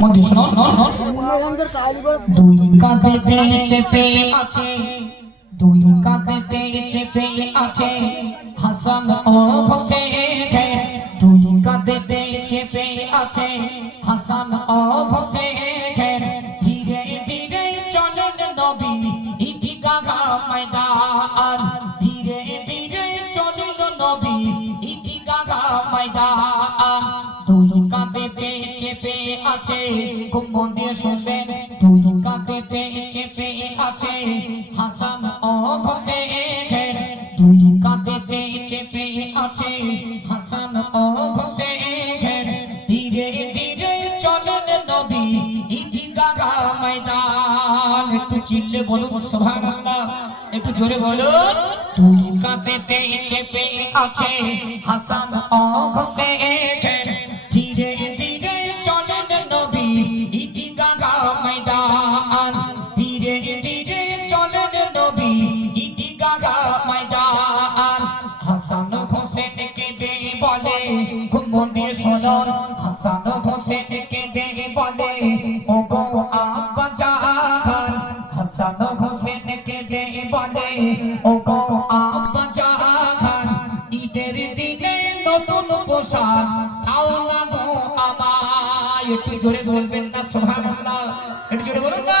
মন দিয়ে শোনো। দুই কাঁধেতে চেপে আছে, দুই কাঁধেতে চেপে আছে, হাসান ও হোসেন। দুই কাঁধেতে চেপে আছে, হাসান ও হোসেন। ধীরে ধীরে চলেন নবী ঈদগাহ ময়দান। আছে খুব মন দিয়ে শুনবেন দুই কাঁধেতে চেপে আছে, হাসান ও হোসেন দুই কাঁধেতে চেপে আছে, হাসান ও হোসেন ধীরে ধীরে চলেন নবী, ঈদগাহ ময়দান। একটু চিল্লে বলুন, সুবহানাল্লাহ। একটু জোরে বলুন। দুই কাঁধেতে চেপে আছে, হাসান ও হোসেন ধীরে ধীরে চলেন নবী ঈদগাহ ময়দান। হাসান হোসেন কেঁদে বলে খুব মন দিয়ে শোনুন হাসান হোসেন কেঁদে বলে ও গো আব্বা জান। হাসান হোসেন কেঁদে বলে ও গো আব্বা জান। ঈদের দিনে নতুন পোশাক তাও না গো আমায়। একটু জোরে বলবেন না, সুবহানাল্লাহ। একটু জোরে বলুন না।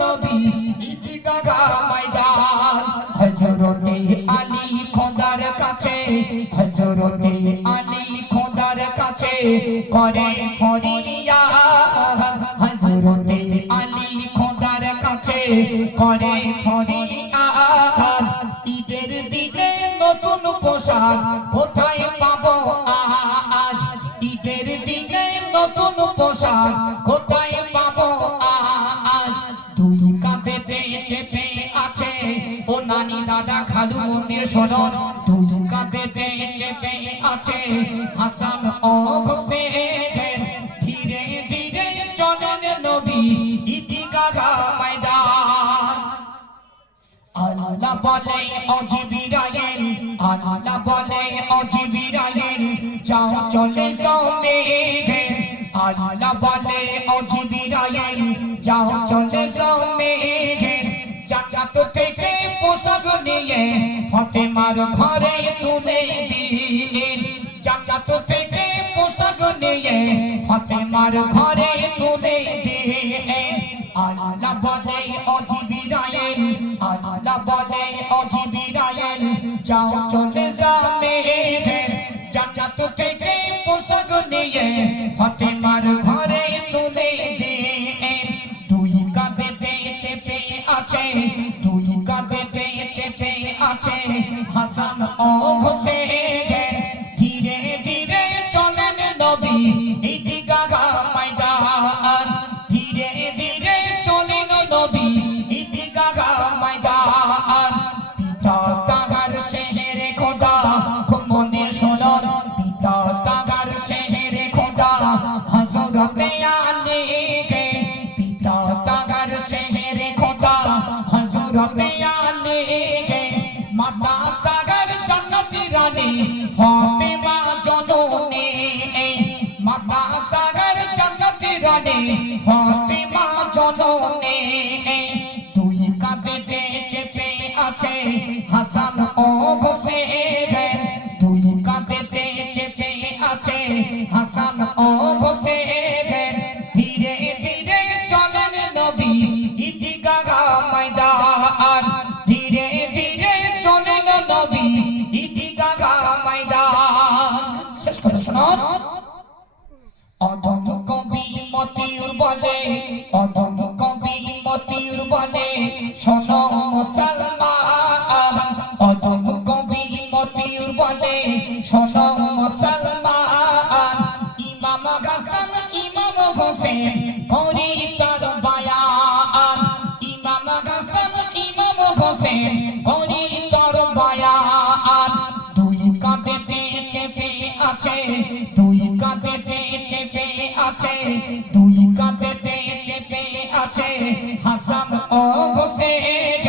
নবী ময়দান। হযরতে আলী খোদার কাছে, হযরতে আলী খোদার কাছে করে ফরিয়াদ হযরতে আলী খোদার কাছে করে ফরিয়াদ ঈদের দিনে নতুন পোশাক কোথায় পাবো আজ? ঈদের দিনে নতুন পোশাক কোথায় চেপে আছে। ও নানি দাদা খাদু মন্দির শোনো দুই কাঁধেতে চেপে আছে। হাসান ধীরে ধীরে চলেন নবী ঈদগাহ ময়দান। আল্লাহ বলে অজিবিরায়েল আল্লাহ বলে অজিবিরায়েল যাও চলে যাও মেঘে। আল্লাহ বলে অজিবিরায়েল যাও চলে যাও মেঘে। থেকে পোশাক নিয়ে ফতেমার ঘরে তুলে দিন জান্নাত থেকে পোশাক নিয়ে ফতেমার ঘরে তুলে দিন আল্লাহ বলে অজিবিরায়েল আল্লাহ বলে অজিবিরায়েল যাও চলে যাবে জান্নাত থেকে পোশাক নিয়ে ফতেমার ঘরে তুলে দে দুই কাঁধেতে চেপে আছে আছে। হাসান ও হোসেন ধীরে ধীরে চলেন নবী ঈদগাহ ময়দান। ধীরে ধীরে চলেন নবী ঈদগাহ ময়দান। পিতা তাহার শেহের খোদা মনে শোনন পিতা তাহার শেহের খোদা হযরতে আলী আছে। হাসান ও হোসেন দুই কাঁধেতে চেপে আছে। হাসান ও হোসেন ধীরে ধীরে চলেন নবী ঈদগাহ ময়দান। ধীরে ধীরে চলেন নবী ঈদগাহ ময়দান। শেষ কথা অধম আছে দুই কাঁধেতে চেপে আছে দুই কাঁধেতে চেপে আছে হাসান ও হোসেন।